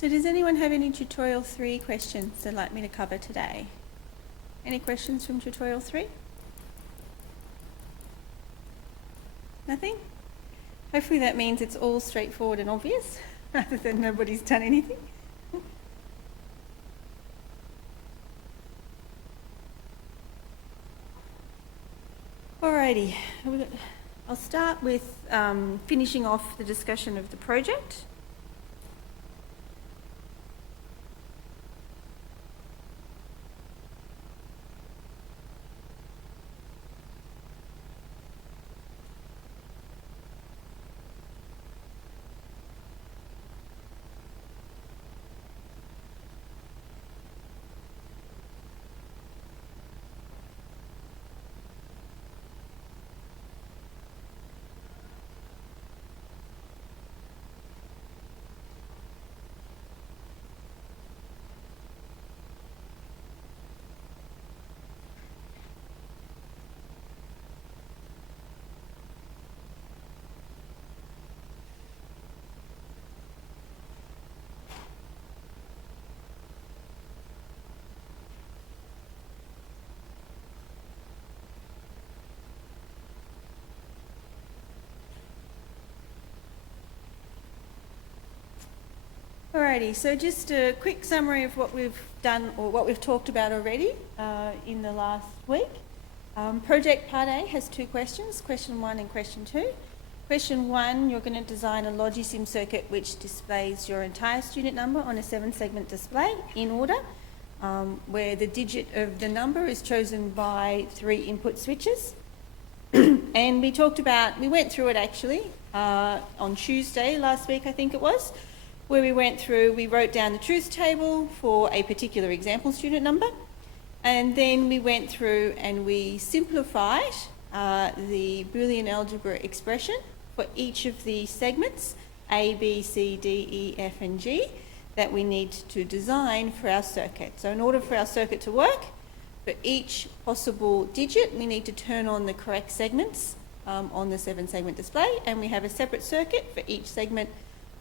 So does anyone have any tutorial 3 questions they'd like me to cover today? Any questions from tutorial 3? Nothing? Hopefully that means it's all straightforward and obvious, rather than nobody's done anything. Alrighty, I'll start with finishing off the discussion of the project. Alrighty, so just a quick summary of what we've done or what we've talked about already in the last week. Project Part A has 2 questions, question 1 and question 2. Question 1, you're going to design a LogiSim circuit which displays your entire student number on a 7-segment display in order, where the digit of the number is chosen by 3 input switches. And we went through it actually on Tuesday last week, I think it was, where we wrote down the truth table for a particular example student number, and then we went through and we simplified the Boolean algebra expression for each of the segments, A, B, C, D, E, F and G, that we need to design for our circuit. So in order for our circuit to work, for each possible digit we need to turn on the correct segments on the 7-segment display, and we have a separate circuit for each segment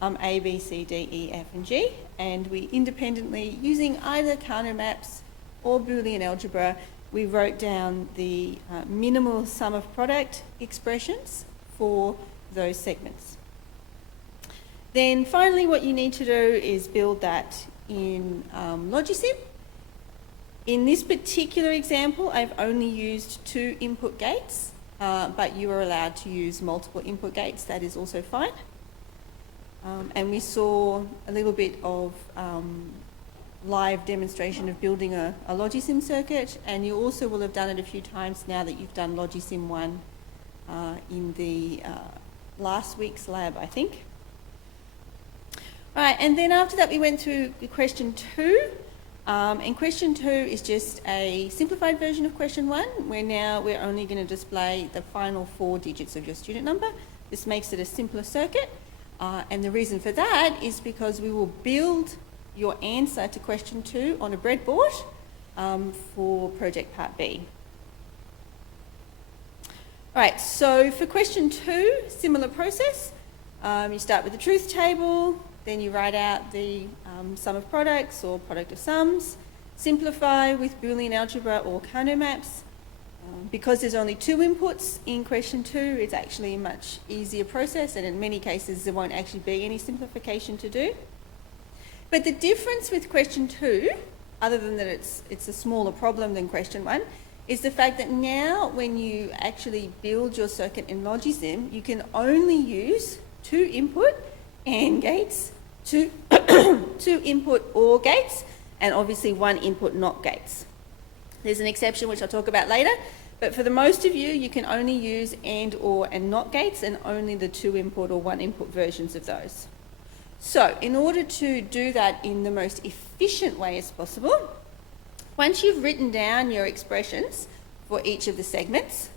A, B, C, D, E, F and G, and we independently, using either counter maps or Boolean algebra, we wrote down the minimal sum of product expressions for those segments. Then finally what you need to do is build that in LogiSim. In this particular example I've only used 2 input gates, but you are allowed to use multiple input gates, that is also fine. And we saw a little bit of live demonstration of building a LogiSim circuit, and you also will have done it a few times now that you've done LogiSim 1 in the last week's lab, I think. All right, and then after that we went through question 2, and question 2 is just a simplified version of question 1, where now we're only going to display the final 4 digits of your student number. This makes it a simpler circuit. And the reason for that is because we will build your answer to question 2 on a breadboard for project part B. Alright, so for question 2, similar process. You start with the truth table, then you write out the sum of products or product of sums, simplify with Boolean algebra or counter maps. Because there's only 2 inputs in question 2, it's actually a much easier process, and in many cases there won't actually be any simplification to do. But the difference with question 2, other than that it's a smaller problem than question 1, is the fact that now when you actually build your circuit in LogiSim, you can only use 2 input AND gates, 2 input OR gates, and obviously 1 input NOT gates. There's an exception which I'll talk about later, but for the most of you, you can only use AND, OR and NOT gates, and only the 2 input or 1 input versions of those. So in order to do that in the most efficient way as possible, once you've written down your expressions for each of the segments,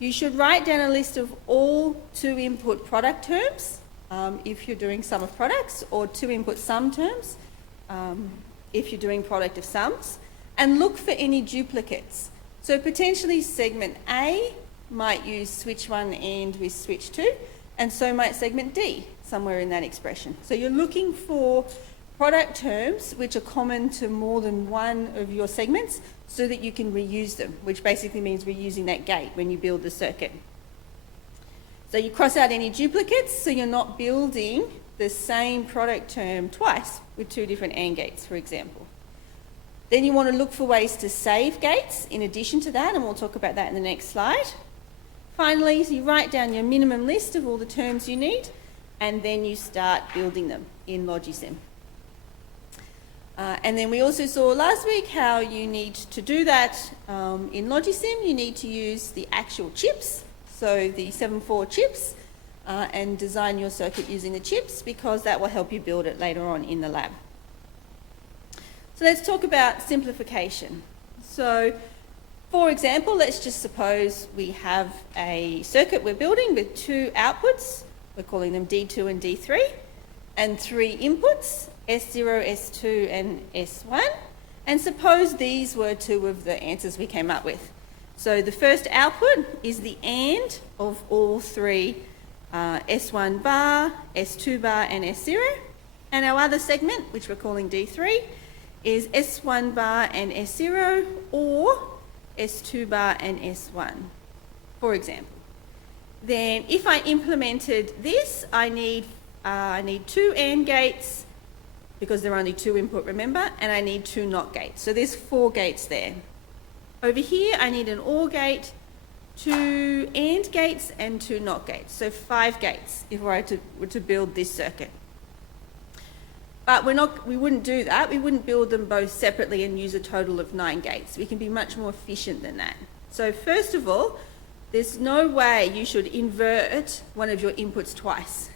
you should write down a list of all 2 input product terms if you're doing sum of products, or 2 input sum terms if you're doing product of sums, and look for any duplicates. So potentially segment A might use switch 1 AND with switch 2, and so might segment D somewhere in that expression. So you're looking for product terms which are common to more than one of your segments so that you can reuse them, which basically means reusing that gate when you build the circuit. So you cross out any duplicates so you're not building the same product term twice with two different AND gates, for example. Then you want to look for ways to save gates in addition to that, and we'll talk about that in the next slide. Finally, you write down your minimum list of all the terms you need, and then you start building them in Logisim. And then we also saw last week how you need to do that in Logisim. You need to use the actual chips, so the 7.4 chips, and design your circuit using the chips, because that will help you build it later on in the lab. So let's talk about simplification. So for example, let's just suppose we have a circuit we're building with two outputs, we're calling them D2 and D3, and three inputs, S0, S2 and S1, and suppose these were two of the answers we came up with. So the first output is the AND of all three S1 bar, S2 bar and S0, and our other segment, which we're calling D3, is S1 bar and S0 or S2 bar and S1, for example. Then if I implemented this, I need two AND gates, because there are only two input, remember, and I need two NOT gates. So there's 4 gates there. Over here, I need an OR gate, 2 AND gates and 2 NOT gates. So 5 gates if I were to build this circuit. But we wouldn't do that. We wouldn't build them both separately and use a total of 9 gates. We can be much more efficient than that. So first of all, there's no way you should invert one of your inputs twice.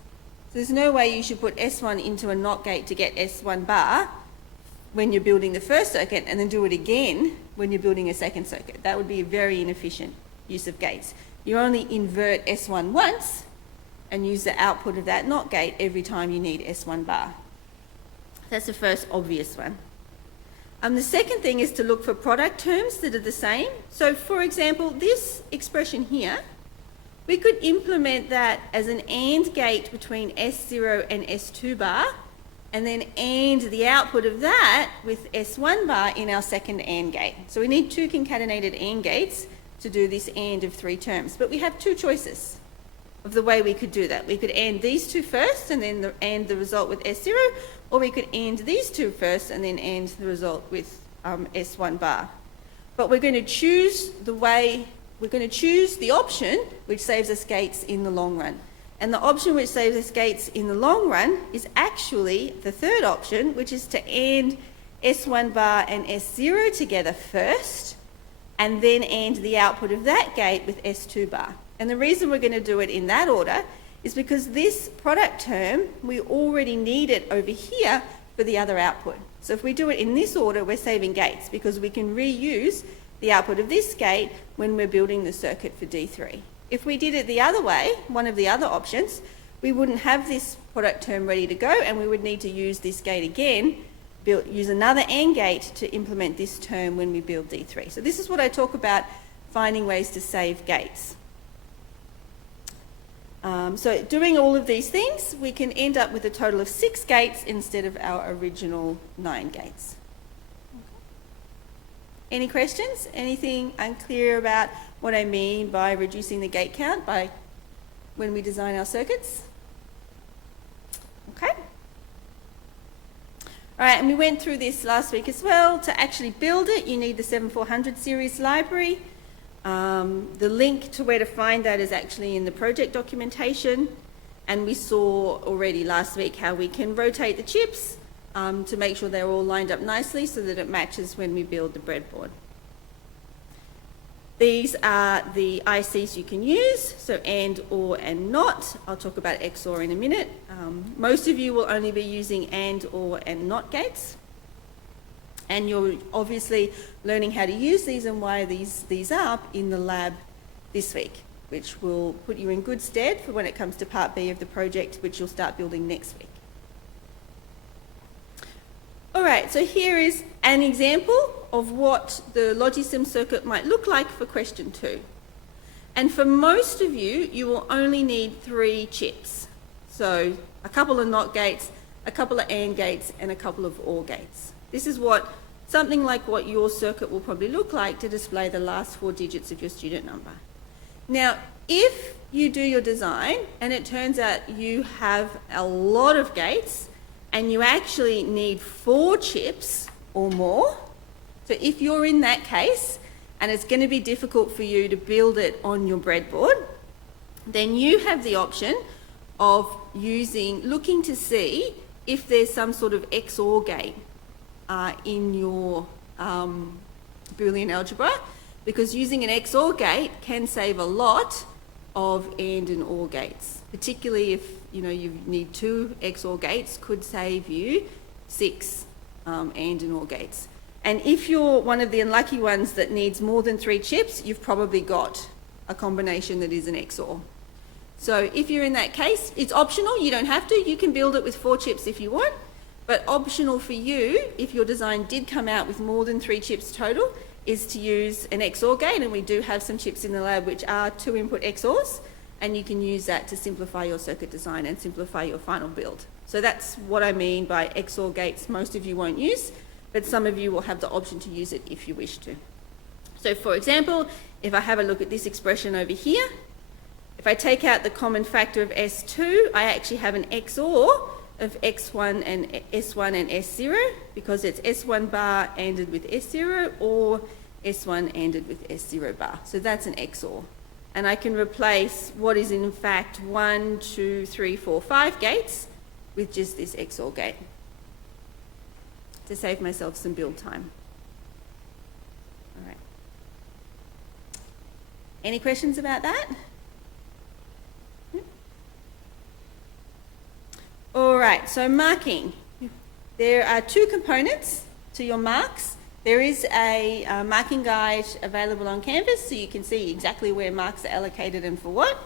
So there's no way you should put S1 into a NOT gate to get S1 bar when you're building the first circuit and then do it again when you're building a second circuit. That would be a very inefficient use of gates. You only invert S1 once and use the output of that NOT gate every time you need S1 bar. That's the first obvious one. The second thing is to look for product terms that are the same. So for example, this expression here, we could implement that as an AND gate between S0 and S2 bar, and then AND the output of that with S1 bar in our second AND gate. So we need 2 concatenated AND gates to do this AND of 3 terms. But we have 2 choices of the way we could do that. We could AND these 2 first and then AND the result with S0, or we could AND these 2 first and then AND the result with S1 bar. But we're going to choose the option which saves us gates in the long run. And the option which saves us gates in the long run is actually the third option, which is to AND S1 bar and S0 together first, and then AND the output of that gate with S2 bar. And the reason we're going to do it in that order is because this product term, we already need it over here for the other output. So if we do it in this order, we're saving gates because we can reuse the output of this gate when we're building the circuit for D3. If we did it the other way, one of the other options, we wouldn't have this product term ready to go, and we would need to use this gate again, use another AND gate to implement this term when we build D3. So this is what I talk about, finding ways to save gates. So doing all of these things, we can end up with a total of 6 gates instead of our original 9 gates. Any questions? Anything unclear about what I mean by reducing the gate count when we design our circuits? Okay. All right, and we went through this last week as well. To actually build it, you need the 7400 series library. The link to where to find that is actually in the project documentation, and we saw already last week how we can rotate the chips to make sure they're all lined up nicely so that it matches when we build the breadboard. These are the ICs you can use, so AND, OR and NOT. I'll talk about XOR in a minute. Most of you will only be using AND, OR and NOT gates. And you're obviously learning how to use these and wire these up in the lab this week, which will put you in good stead for when it comes to part B of the project, which you'll start building next week. All right, so here is an example of what the Logisim circuit might look like for question 2. And for most of you, you will only need 3 chips. So a couple of NOT gates, a couple of AND gates, and a couple of OR gates. This is something like what your circuit will probably look like to display the last 4 digits of your student number. Now, if you do your design and it turns out you have a lot of gates and you actually need 4 chips or more, so if you're in that case and it's going to be difficult for you to build it on your breadboard, then you have the option of looking to see if there's some sort of XOR gate in your Boolean algebra, because using an XOR gate can save a lot of AND and OR gates, particularly if you need 2 XOR gates, could save you 6 AND and OR gates. And if you're one of the unlucky ones that needs more than 3 chips, you've probably got a combination that is an XOR. So if you're in that case, it's optional, you don't have to, you can build it with 4 chips if you want, but optional for you, if your design did come out with more than 3 chips total, is to use an XOR gate, and we do have some chips in the lab which are 2 input XORs, and you can use that to simplify your circuit design and simplify your final build. So that's what I mean by XOR gates. Most of you won't use, but some of you will have the option to use it if you wish to. So for example, if I have a look at this expression over here, if I take out the common factor of S2, I actually have an XOR of S1 and S0, because it's S1 bar ANDed with S0 or S1 ANDed with S0 bar. So that's an XOR. And I can replace what is in fact 1, 2, 3, 4, 5 gates with just this XOR gate to save myself some build time. All right. Any questions about that? All right, so marking. There are 2 components to your marks. There is a marking guide available on Canvas, so you can see exactly where marks are allocated and for what.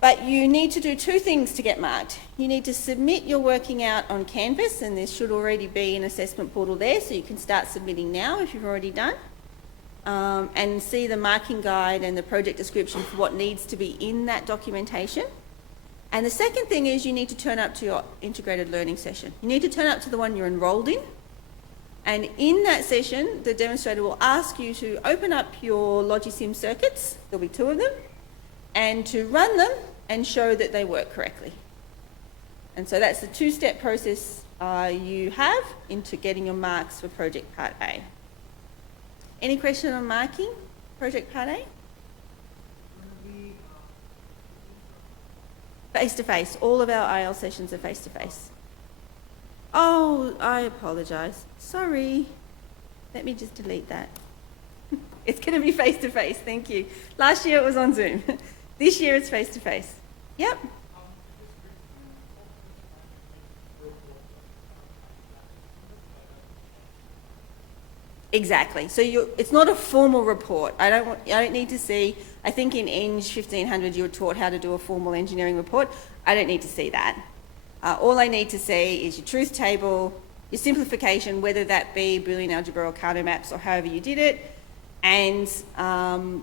But you need to do 2 things to get marked. You need to submit your working out on Canvas, and there should already be an assessment portal there, so you can start submitting now if you've already done. And see the marking guide and the project description for what needs to be in that documentation. And the second thing is you need to turn up to your integrated learning session. You need to turn up to the one you're enrolled in. And in that session, the demonstrator will ask you to open up your Logisim circuits, there'll be 2 of them, and to run them and show that they work correctly. And so that's the 2-step process you have into getting your marks for Project Part A. Any question on marking Project Part A? Face-to-face. All of our IL sessions are face-to-face. Oh, I apologise. Sorry. Let me just delete that. It's going to be face-to-face, thank you. Last year it was on Zoom. This year it's face-to-face. Yep. Exactly. So it's not a formal report. I don't need to see. I think in Eng 1500 you were taught how to do a formal engineering report. I don't need to see that. All I need to see is your truth table, your simplification, whether that be Boolean algebra or Carto maps or however you did it, and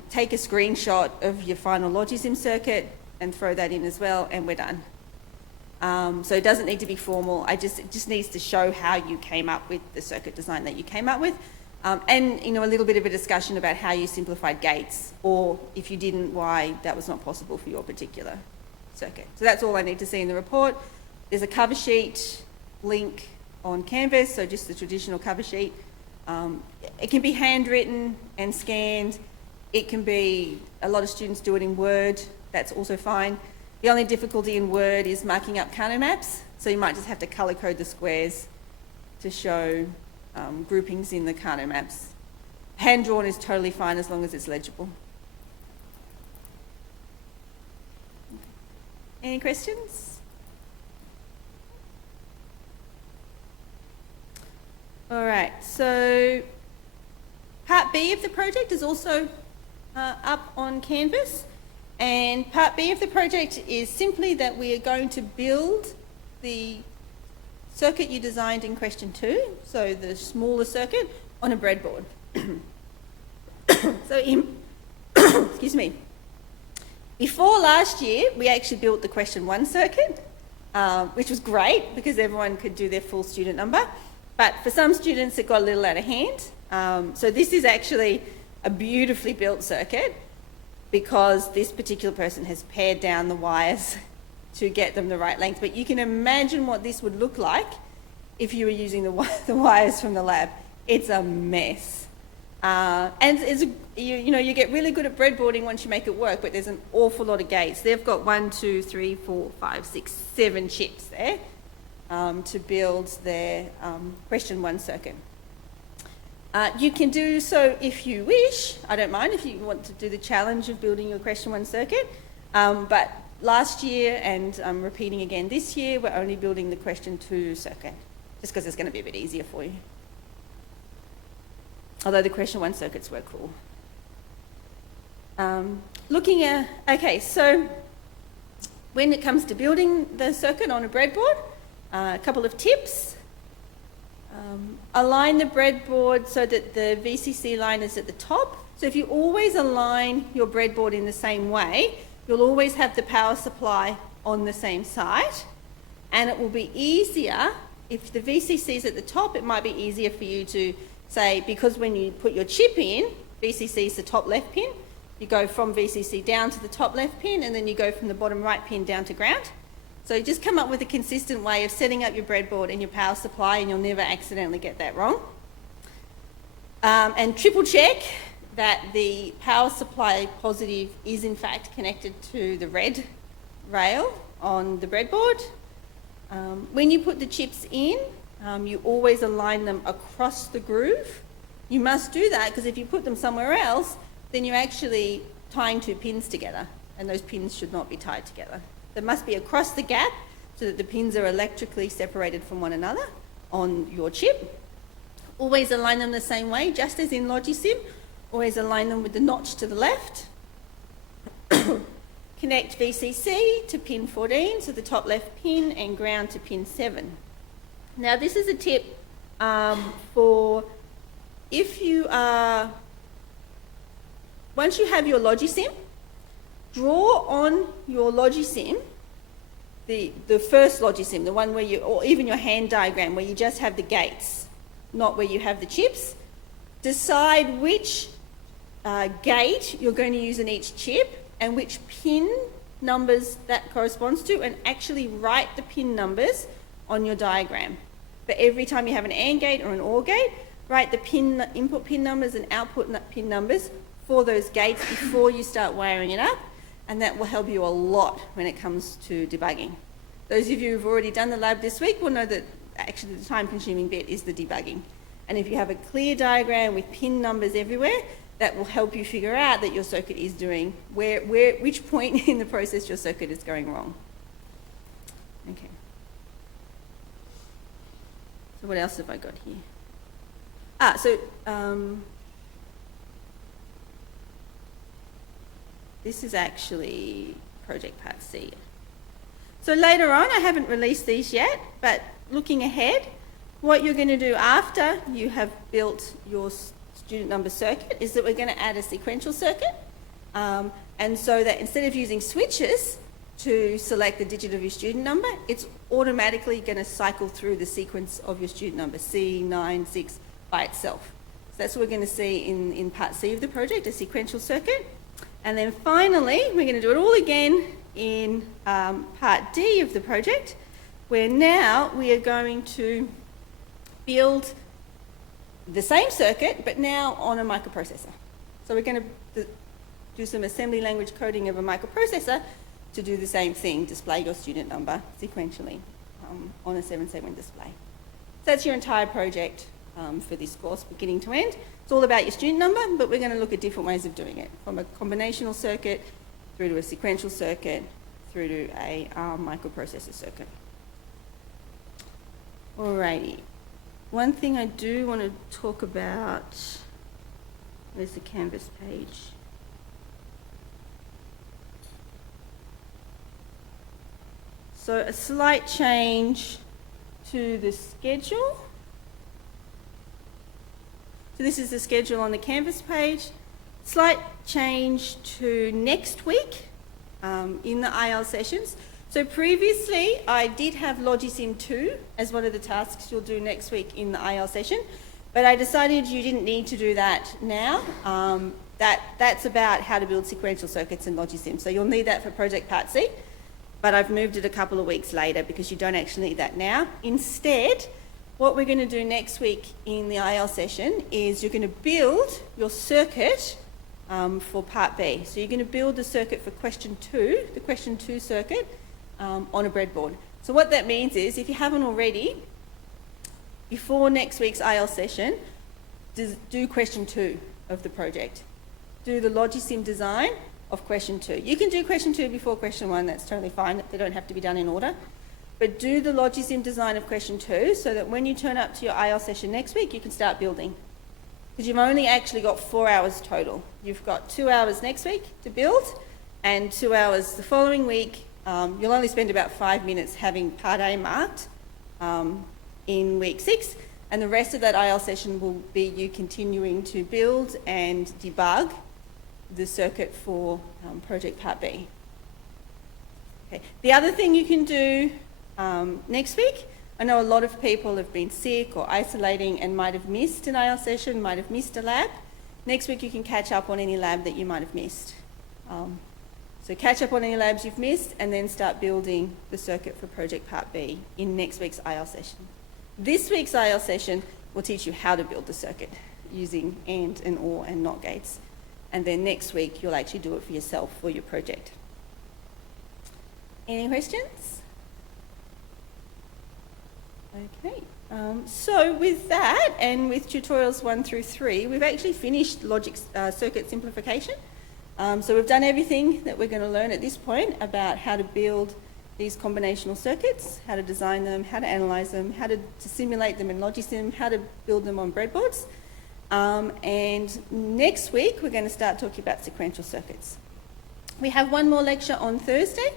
take a screenshot of your final Logisim circuit and throw that in as well, and we're done. So it doesn't need to be formal. It just needs to show how you came up with the circuit design that you came up with. And a little bit of a discussion about how you simplified gates, or if you didn't, why that was not possible for your particular circuit. So that's all I need to see in the report. There's a cover sheet link on Canvas, so just the traditional cover sheet. It can be handwritten and scanned. It can be, a lot of students do it in Word, that's also fine. The only difficulty in Word is marking up Carto maps, so you might just have to colour code the squares to show groupings in the Carto maps. Hand-drawn is totally fine as long as it's legible. Any questions? All right, so part B of the project is also up on Canvas, and part B of the project is simply that we are going to build the circuit you designed in question 2, so the smaller circuit, on a breadboard. So excuse me. Before last year, we actually built the question 1 circuit, which was great because everyone could do their full student number. But for some students, it got a little out of hand. So this is actually a beautifully built circuit because this particular person has pared down the wires to get them the right length. But you can imagine what this would look like if you were using the wires from the lab. It's a mess. And you get really good at breadboarding once you make it work, but there's an awful lot of gates. They've got 1, 2, 3, 4, 5, 6, 7 chips there to build their question 1 circuit. You can do so if you wish. I don't mind if you want to do the challenge of building your question 1 circuit. But last year, and I'm repeating again this year, we're only building the question 2 circuit, just because it's going to be a bit easier for you. Although the question 1 circuits were cool. Okay, so when it comes to building the circuit on a breadboard, a couple of tips. Align the breadboard so that the VCC line is at the top. So if you always align your breadboard in the same way, you'll always have the power supply on the same side, and it will be easier, if the VCC is at the top, it might be easier for you to say, because when you put your chip in, VCC is the top left pin, you go from VCC down to the top left pin, and then you go from the bottom right pin down to ground. So just come up with a consistent way of setting up your breadboard and your power supply, and you'll never accidentally get that wrong. And triple check that the power supply positive is in fact connected to the red rail on the breadboard. When you put the chips in, you always align them across the groove. You must do that because if you put them somewhere else, then you're actually tying 2 pins together, and those pins should not be tied together. They must be across the gap so that the pins are electrically separated from one another on your chip. Always align them the same way, just as in Logisim. Always align them with the notch to the left. Connect VCC to pin 14, so the top left pin, and ground to pin 7. Now this is a tip for if you are, once you have your Logisim, draw on your Logisim, the first Logisim, the one where you, or even your hand diagram where you just have the gates, not where you have the chips. Decide which gate you're going to use in each chip and which pin numbers that corresponds to, and actually write the pin numbers on your diagram. But every time you have an AND gate or an OR gate, write the input pin numbers and output pin numbers for those gates before you start wiring it up, and that will help you a lot when it comes to debugging. Those of you who've already done the lab this week will know that actually the time-consuming bit is the debugging. And if you have a clear diagram with pin numbers everywhere, that will help you figure out that your circuit is doing, which point in the process your circuit is going wrong. Okay. So what else have I got here? This is actually project part C. So later on, I haven't released these yet, but looking ahead, what you're going to do after you have built your student number circuit is that we're going to add a sequential circuit. And so that instead of using switches to select the digit of your student number, it's automatically going to cycle through the sequence of your student number, C96, by itself. So that's what we're going to see in part C of the project, a sequential circuit. And then finally, we're going to do it all again in part D of the project, where now we are going to build the same circuit, but now on a microprocessor. So we're going to do some assembly language coding of a microprocessor to do the same thing, display your student number sequentially on a 771 display. So that's your entire project for this course, beginning to end. It's all about your student number, but we're going to look at different ways of doing it, from a combinational circuit through to a sequential circuit through to a microprocessor circuit. Alrighty. One thing I do want to talk about, where's the Canvas page? So a slight change to the schedule. So this is the schedule on the Canvas page. Slight change to next week in the IL sessions. So So previously, I did have Logisim 2 as one of the tasks you'll do next week in the IL session, but I decided you didn't need to do that now. That's about how to build sequential circuits in Logisim. So you'll need that for Project Part C, but I've moved it a couple of weeks later because you don't actually need that now. Instead, what we're going to do next week in the IL session is you're going to build your circuit for Part B. So you're going to build the circuit for question 2, the question 2 circuit, on a breadboard. So what that means is, if you haven't already, before next week's IL session, do question 2 of the project. Do the Logisim design of question 2. You can do question 2 before question 1, that's totally fine, they don't have to be done in order. But do the Logisim design of question 2 so that when you turn up to your IL session next week, you can start building. Because you've only actually got 4 hours total. You've got 2 hours next week to build and 2 hours the following week. You'll only spend about 5 minutes having Part A marked in week 6, and the rest of that IL session will be you continuing to build and debug the circuit for Project Part B. Okay. The other thing you can do next week, I know a lot of people have been sick or isolating and might have missed an IL session, might have missed a lab. Next week you can catch up on any lab that you might have missed. So catch up on any labs you've missed and then start building the circuit for Project Part B in next week's IL session. This week's IL session will teach you how to build the circuit using AND and OR and NOT gates. And then next week you'll actually do it for yourself for your project. Any questions? Okay. So with that and with tutorials 1 through 3, we've actually finished logic circuit simplification. So we've done everything that we're going to learn at this point about how to build these combinational circuits, how to design them, how to analyse them, how to simulate them in Logisim, how to build them on breadboards. And next week we're going to start talking about sequential circuits. We have one more lecture on Thursday.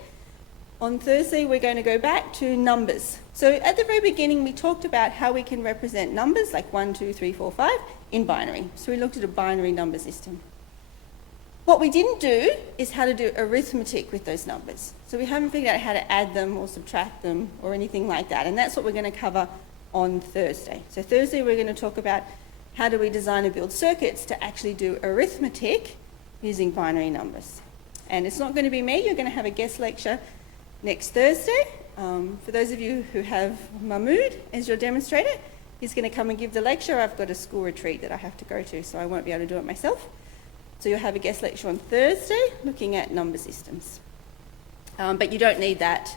On Thursday we're going to go back to numbers. So at the very beginning we talked about how we can represent numbers like 1, 2, 3, 4, 5 in binary. So we looked at a binary number system. What we didn't do is how to do arithmetic with those numbers. So we haven't figured out how to add them or subtract them or anything like that. And that's what we're going to cover on Thursday. So Thursday we're going to talk about how do we design and build circuits to actually do arithmetic using binary numbers. And it's not going to be me, you're going to have a guest lecture next Thursday. For those of you who have Mahmood as your demonstrator, he's going to come and give the lecture. I've got a school retreat that I have to go to, so I won't be able to do it myself. So you'll have a guest lecture on Thursday looking at number systems. But you don't need that.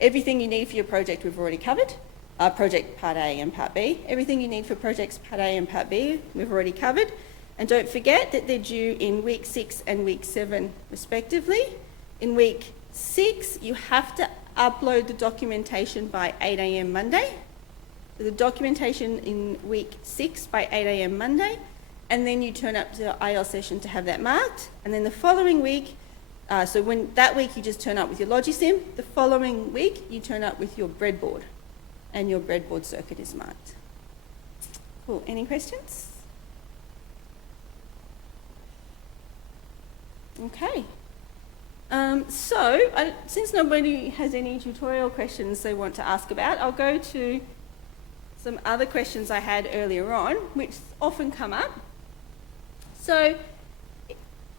Everything you need for your project we've already covered. Project Part A and Part B. Everything you need for projects Part A and Part B we've already covered. And don't forget that they're due in week 6 and week 7 respectively. In week 6 you have to upload the documentation by 8 a.m. Monday. So the documentation in week 6 by 8 a.m. Monday. And then you turn up to the IL session to have that marked. And then the following week, so when that week you just turn up with your Logisim, the following week you turn up with your breadboard and your breadboard circuit is marked. Cool, any questions? Okay. Since nobody has any tutorial questions they want to ask about, I'll go to some other questions I had earlier on, which often come up. So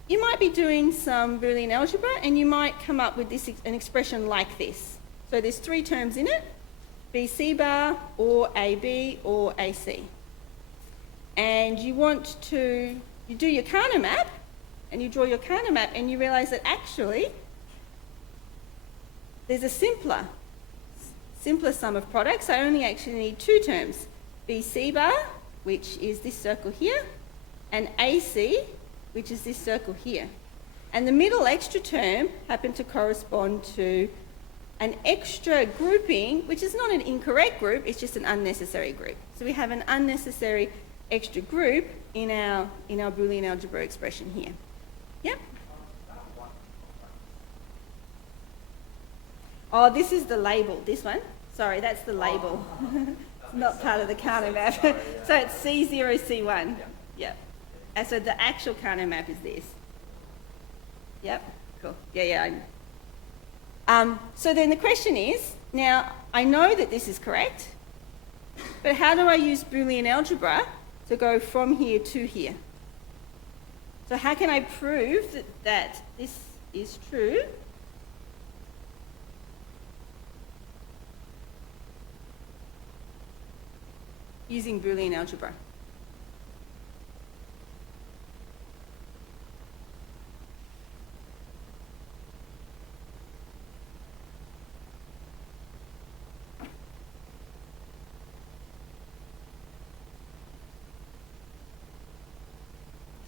you might be doing some Boolean algebra and you might come up with an expression like this. So there's 3 terms in it, BC bar or AB or AC. And you do your Carnot map and you draw your Carnot map and you realise that actually there's a simpler sum of products. I only actually need 2 terms, BC bar, which is this circle here, and AC, which is this circle here. And the middle extra term happened to correspond to an extra grouping, which is not an incorrect group, it's just an unnecessary group. So we have an unnecessary extra group in our Boolean algebra expression here. Yep. Oh, this is the label, this one. Sorry, that's the label. It's not part of the Carnot map. So it's C0, C1. Yep. And so the actual Carnot map is this. Yep, cool. Yeah. So then the question is, now I know that this is correct, but how do I use Boolean algebra to go from here to here? So how can I prove that this is true? Using Boolean algebra.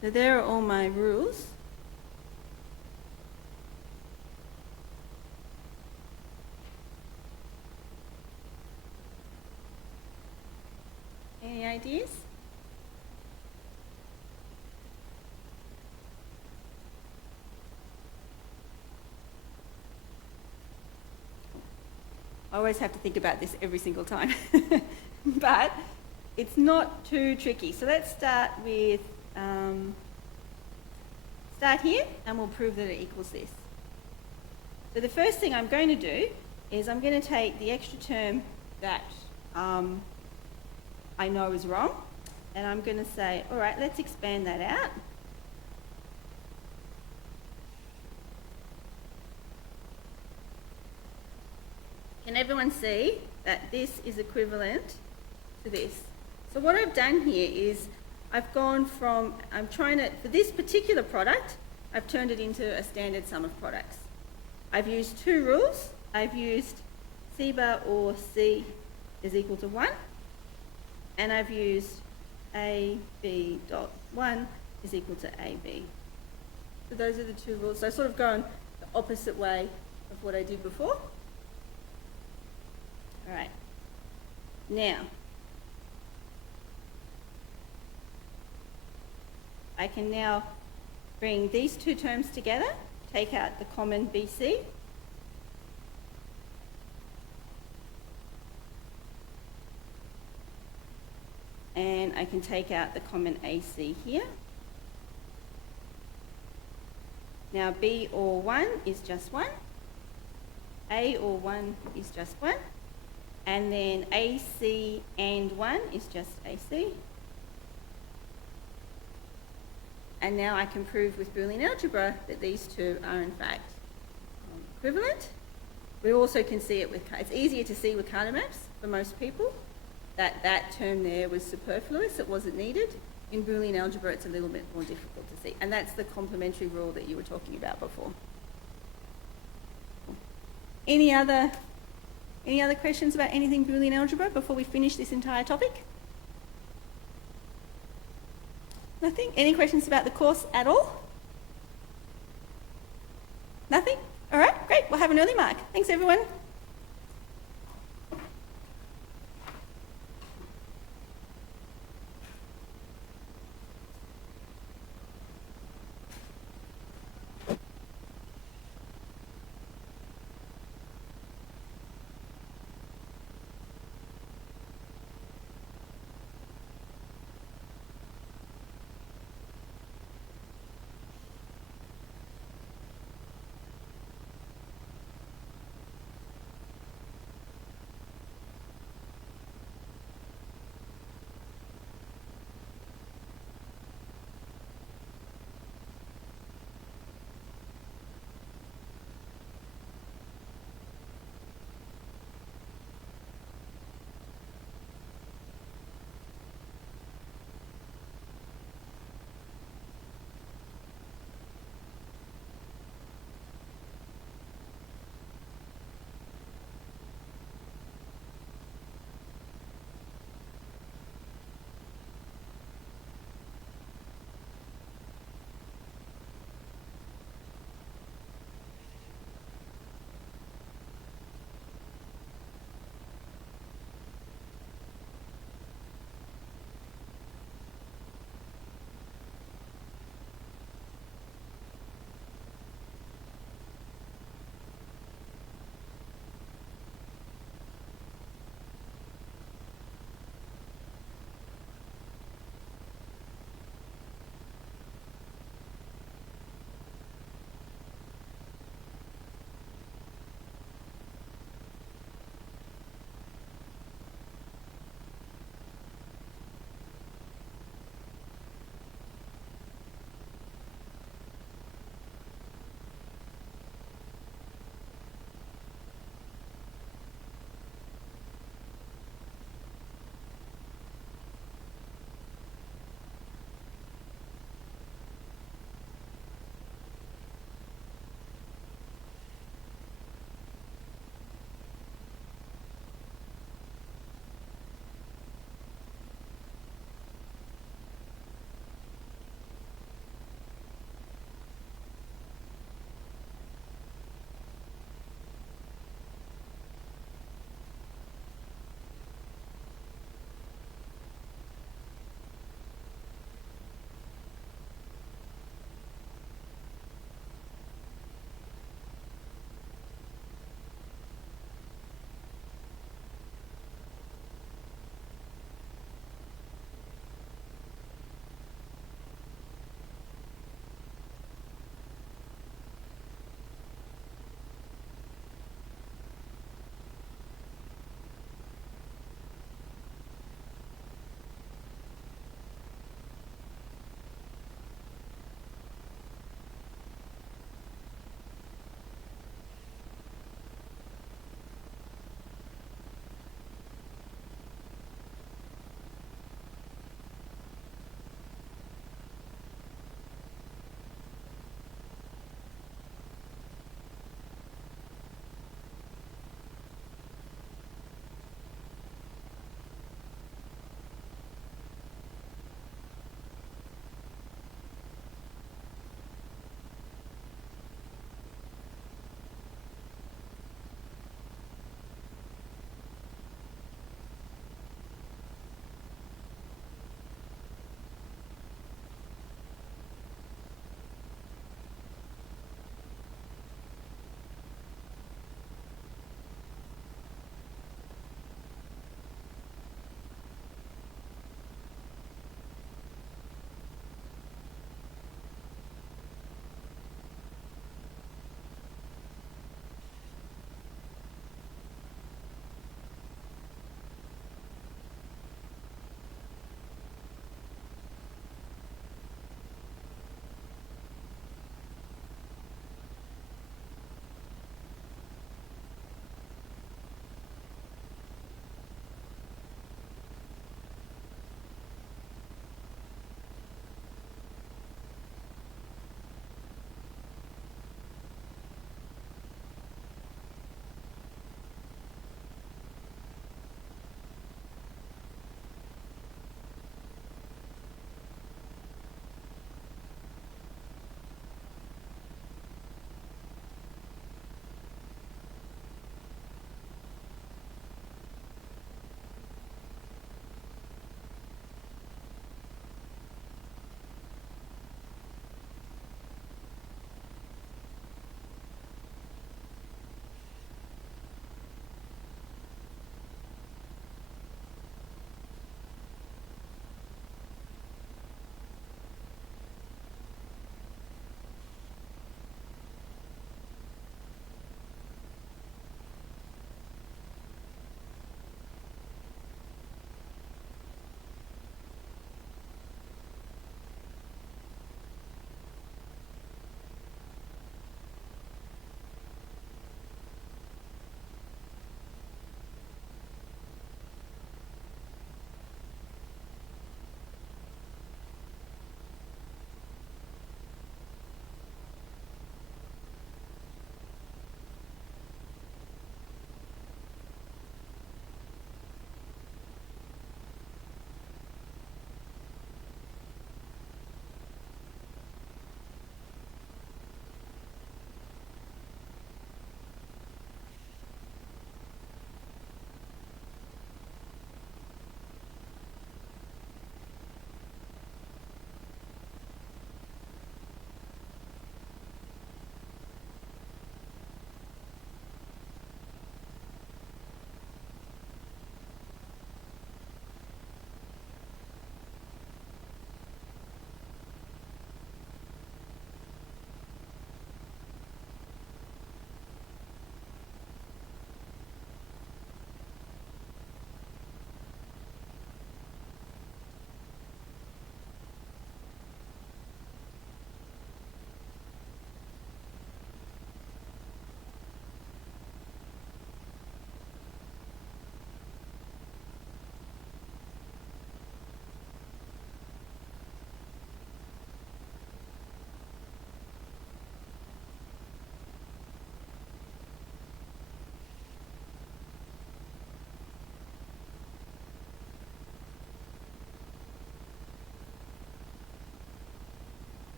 So there are all my rules. Any ideas? I always have to think about this every single time, but it's not too tricky. So let's start with, start here and we'll prove that it equals this. So the first thing I'm going to do is I'm going to take the extra term that I know is wrong, and I'm going to say, all right, let's expand that out. Can everyone see that this is equivalent to this? So what I've done here is I've gone from, for this particular product, I've turned it into a standard sum of products. I've used two rules. I've used C bar or C is equal to 1, and I've used AB dot 1 is equal to AB. So those are the two rules. So I've sort of gone the opposite way of what I did before. All right. Now, I can now bring these two terms together, take out the common BC, and I can take out the common AC here. Now B or 1 is just 1, A or 1 is just 1, and then AC and 1 is just AC. And now I can prove with Boolean algebra that these two are in fact equivalent. We also can see it with, it's easier to see with Carter maps for most people, that term there was superfluous, it wasn't needed. In Boolean algebra it's a little bit more difficult to see, and that's the complementary rule that you were talking about before. Any other questions about anything Boolean algebra before we finish this entire topic? Nothing? Any questions about the course at all? Nothing? All right, great. We'll have an early mark. Thanks, everyone.